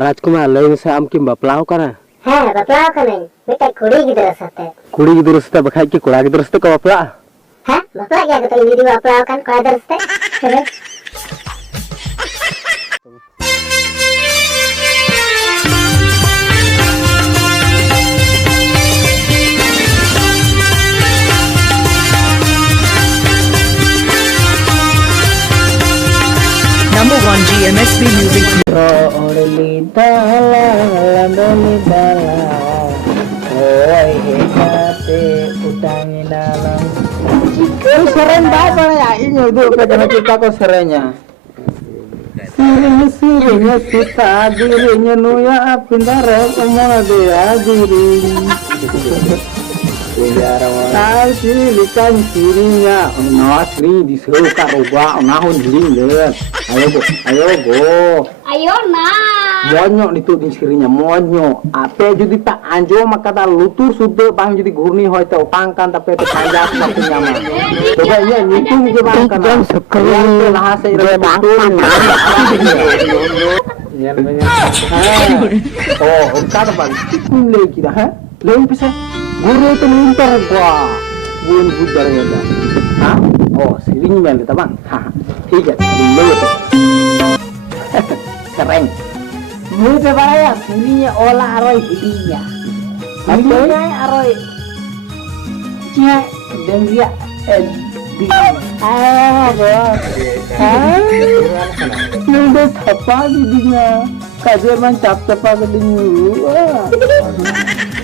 राजकुमार लय से आम किम बापलाव करा हाँ बापलाव कने मिटा कुड़ी गिदरा साथे कुड़ी गिदरा साथे बखाय की कोड़ा गिदरा साथे को बापला हाँ बापला क्या कते वीडियो बापलाव kan कोड़ा गिदरा साथे Number 1 GMSB Music. orli dala landoni dala oi hekate utangi dalam itu seren apa ya ini udah karena kita kok serennya sirenya kita dirinya nuya pindare umana dia diri Asli likan sirinya, nasri disuruh karuba, nahun dingin. Ayo go. ayo na Monyok dituding sirinya, monyok. Apa jadi tak anjo maka tak lutur sudah bang jadi gurni hoy tau pangkan tapi panjat tapi nyaman. Coba iya nyitung ke bang kan. Sekarang tu lah saya betul. Oh, kata bang. Lagi kita, ha? Lagi bisa. Guru itu minta gua, bukan bujar ya bang. Hah? Oh, sirinya main kita bang. Hah? Tidak, dulu itu. Keren. Ini berapa ya? Sirinya olah aroy hidinya. Sirinya aroy. Cia dan dia di. Bos. Udah apa hidinya? Kajian mancap-capa kedingu.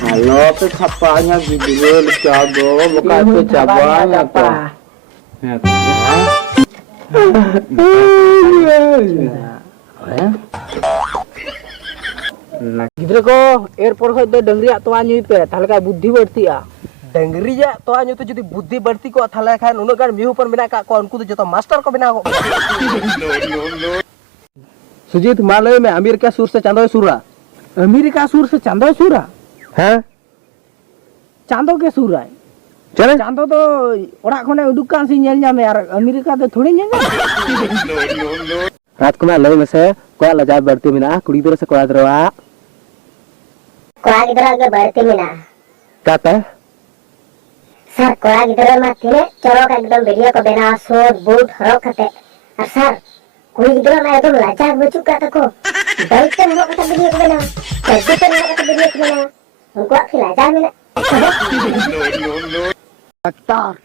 Halo, kecapanya video jago, bukan kecapanya apa? गिद्रे को airport खो dungaree तोआ नुई पे थाले का बुद्धि बढ़ती आ dungaree जा तोआ नु तो जदी बुद्धि बढ़ती को थाले खान उनो गान मिहु पर बिना का को उनको तो जतो मास्टर को बिना को सुजीत मालय में अमेरिका सूर से चांदो सूरा अमेरिका सूर से चांदो सूरा हैं चांदो के सूर है चले चांदो तो ओड़ा खने उडुकान से नेल न्यामे यार अमेरिका तो थोड़ी नेल राजकुमार लय में से कोया लजा बढ़ती मिना कुड़ी दर से कोया दरवा कोड़ा गिदरा के बढ़ती मिना कहता है सर कोड़ा गिदरा मा तिने चरोक एकदम वीडियो को बिना सूट बूट हरोक खते और सर कुड़ी गिदरा मा एकदम लाजा बचू का तको बैठ के हो का वीडियो को बिना कैसे पर हो का वीडियो को बिना उनको आखिर लाजा मिना Dokter,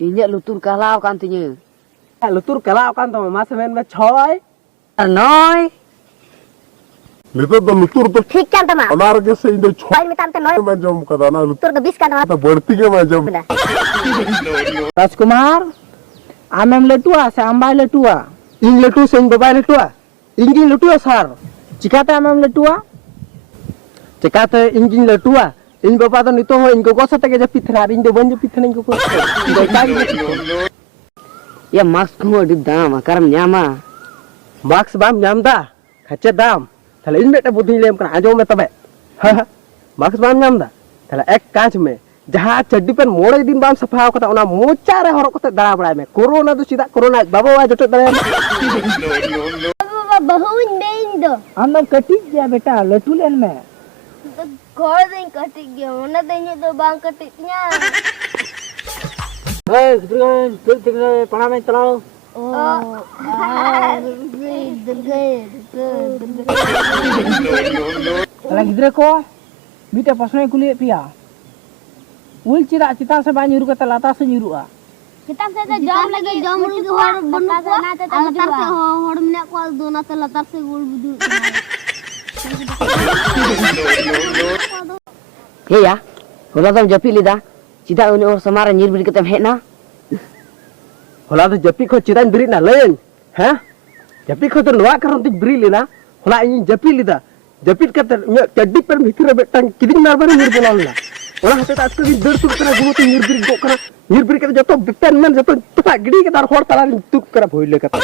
ini lutur kalau kan tinya. lutur kalau kan to mas men me choy Noi, Nito तो लुतुर तो ठीक kan tama अनार के से इंदो छोड़ भाई मिताम ते नोय मैं जम कदा ना लुतुर tur ke bis kan तो बढ़ती के मैं जम राजकुमार आमेम लेटुआ से आंबा लेटुआ इन लेटु से इन बाबा लेटुआ इंजिन लेटुआ सर चिकाते आमेम लेटुआ चिकाते इंजिन लेटुआ इन बाबा तो नितो हो इनको को सते के जे पिथना इन दो बंज पिथना इनको को ya mask ko di dam, karam nyama. Marks बाम नामदा खच्चे दाम थाले इन बेटा बुद्धि लेम कर आजो में तबे मार्क्स बाम नामदा थाले एक काज में जहां चड्डी पर मोड़े दिन बाम सफाव कता ओना मोचा रे हरो कते दड़ा बड़ाय में कोरोना तो सीधा कोरोना बाबा वा जटो दड़े बाबा बहुन देइन दो हम कटी गया बेटा लटू लेन में तो घर देइन कटी गया ओना देइन तो बांग कटिnya ए गिद्र पढ़ा में चलाओ Kalau gidre ko, mita pasne kuliah pia. Ul cira cita se ba nyuru kata lata se nyuru a. kita se jam lagi hor bonu ko latar se hor mena ko dona te latar se gol budu Ya, udah tam japi lida. Cita uni or samara nyirbir ketem hekna. Hola tu japi ko cita beri na lain, ha? Japi ko tu luar karon tu beri lina. Hola ini japi lida. Japi kata jadi per mikir betang kiding narbar nyirbolan la. Orang hati tak sekali dertur kena guru tu nyirbir kata jatuh pen men jatuh tu tak gede kata hor talar tuk kena boleh kata.